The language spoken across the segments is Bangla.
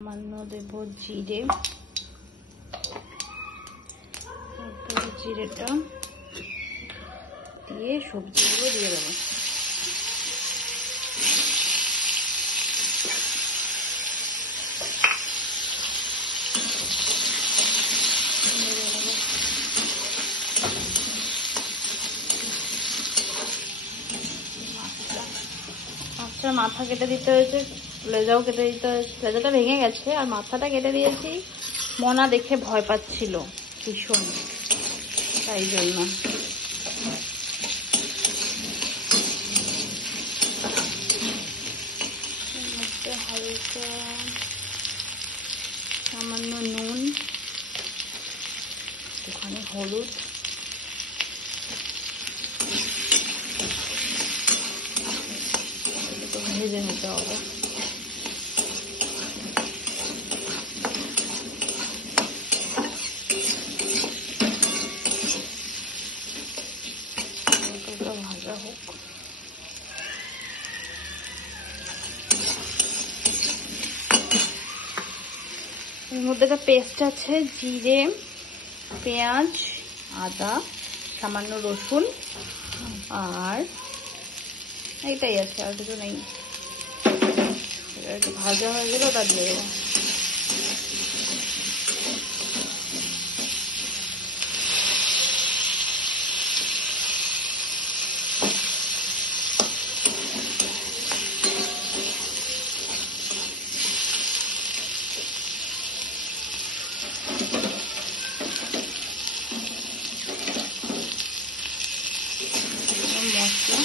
সামান্য দেব জিরে, জিরেটা দিয়ে সবজিগুলো দিয়ে দেবো। মাছটার মাথা কেটে দিতে হয়েছে, লেজাও কেটে দিতে হয়েছে। লেজাটা ভেঙে গেছে আর মাথাটা কেটে দিয়েছি। মনা দেখে ভয় পাচ্ছিল ভীষণ, তাই জন্য। হালকা সামান্য নুন, একটুখানি হলুদ, ভেজে নিতে হবে। ভাজা হোক। এর মধ্যে একটা পেস্ট আছে, জিরে, পেঁয়াজ, আদা, সামান্য রসুন আর এইটাই আছে, আর কিছু নেই। একটু ভাজা হয়ে গেলে ওটা দিয়ে দেবো। মশলা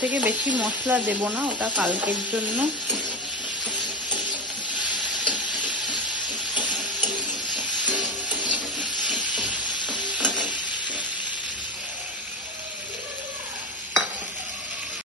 থেকে বেশি মশলা দেব না, ওটা কালকের জন্য।